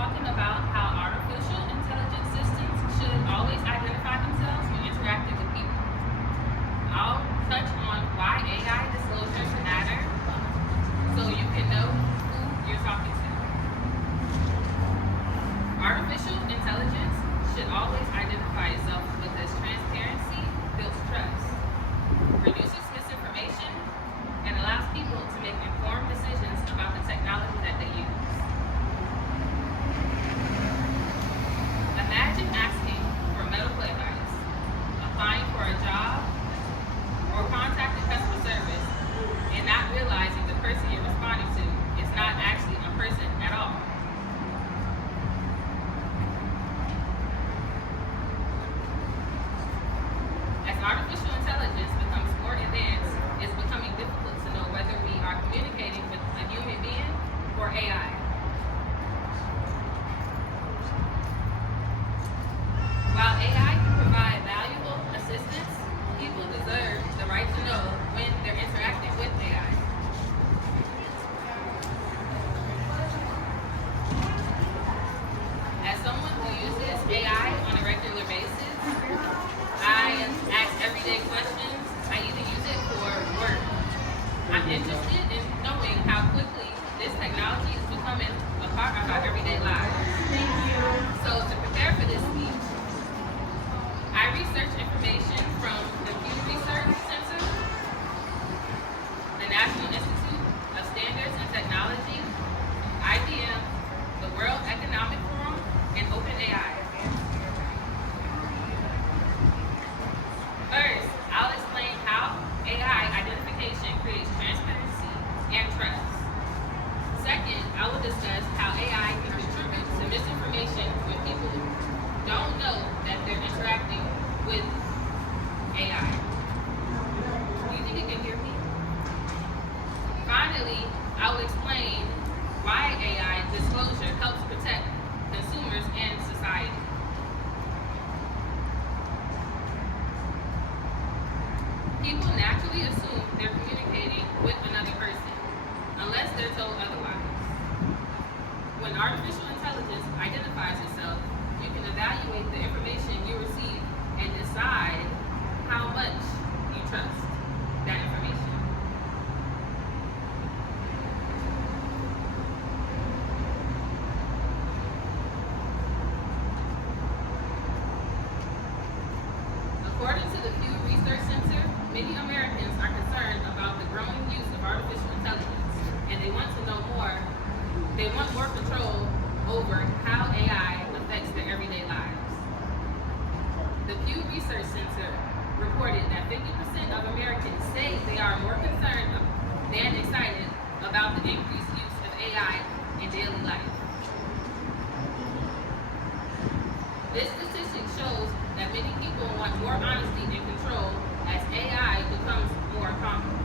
talking about how artificial intelligence systems should always identify themselves when interacting with people. I'll touch on why AI disclosures matter so you can know who you're talking to. Artificial intelligence should always identify itself because transparency builds trust, reduces misinformation, and allows people to make informed decisions about the technology that they use. Imagine asking for medical advice, applying for a job, or contacting customer service and not realizing the person you're responding to is not actually a person at all. As artificial intelligence becomes more advanced, it's becoming difficult to know whether we are communicating with a human being or AI. While AI can provide valuable assistance, people deserve the right to know when they're interacting with AI. As someone who uses AI on a regular basis, I ask everyday questions. I even use it for work. I'm interested in knowing how quickly this technology is becoming a part of our everyday lives. So to prepare for this speech, I researched information from the Pew Research Center, the National Institute of Standards and Technology, IBM, the World Economic Forum, and OpenAI. First, I'll explain how AI identification creates transparency and trust. Second, I will discuss how AI can contribute to misinformation when people don't know that they're interacting with AI. Do you think you can hear me? Finally, I will explain why AI disclosure helps protect consumers and society. People naturally assume they're communicating with another person, unless they're told otherwise. When artificial intelligence identifies itself, you can evaluate the information you receive and decide how much you trust that information. According to the Pew Research Center, many Americans are concerned about the growing use of artificial intelligence, and they want to know more. They want more control over how AI affects their everyday lives. The Pew Research Center reported that 50% of Americans say they are more concerned than excited about the increased use of AI in daily life. This statistic shows that many people want more honesty and control as AI becomes more common.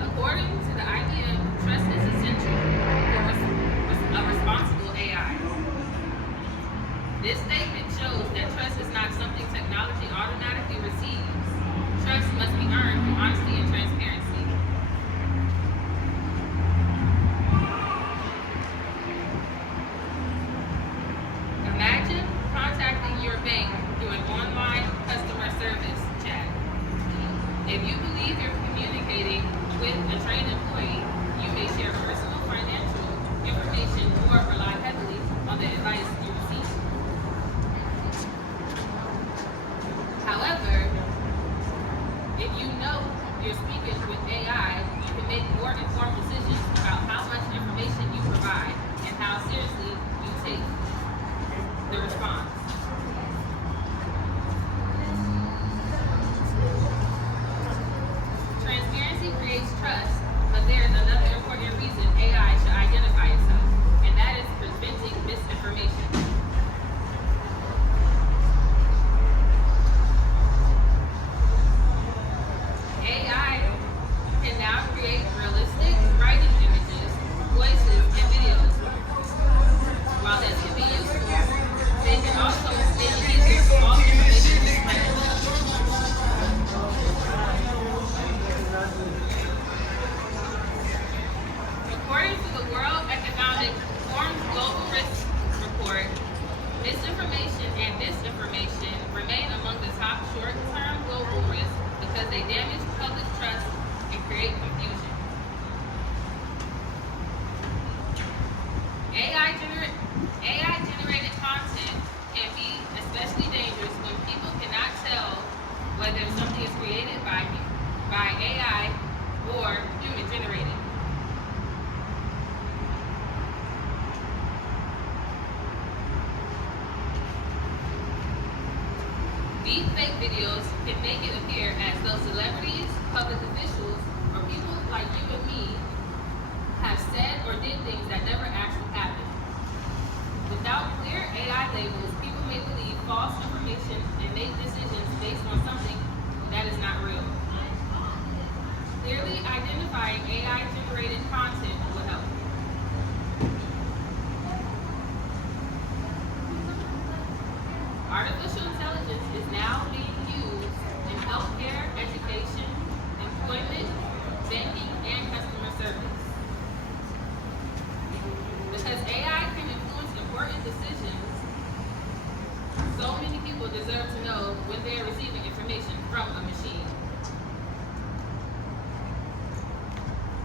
According to the IBM, trust is essential for a responsible AI. This statement shows that trust is not something technology automatically receives. Trust must be earned through honesty and transparency. Imagine contacting your bank through an online customer service From the Forbes Global Risk Report, misinformation and disinformation remain among the top short-term global risks because they damage public trust and create confusion. AI-generated content can be especially dangerous when people cannot tell whether something is created by AI or human-generated. Deepfake videos can make it appear as though celebrities, public officials, or people like you and me have said or did things that never actually happened. Without clear AI labels, people may believe false information and make decisions based on something that is not real. Clearly identifying AI-generated content will help. Artificial intelligence is now being used in healthcare, education, employment, banking, and customer service. Because AI can influence important decisions, so many people deserve to know when they are receiving information from a machine.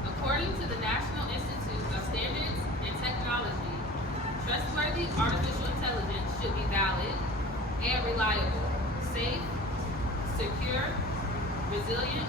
According to the National Institute of Standards and Technology, trustworthy artificial intelligence should be valid and reliable, safe, secure, resilient,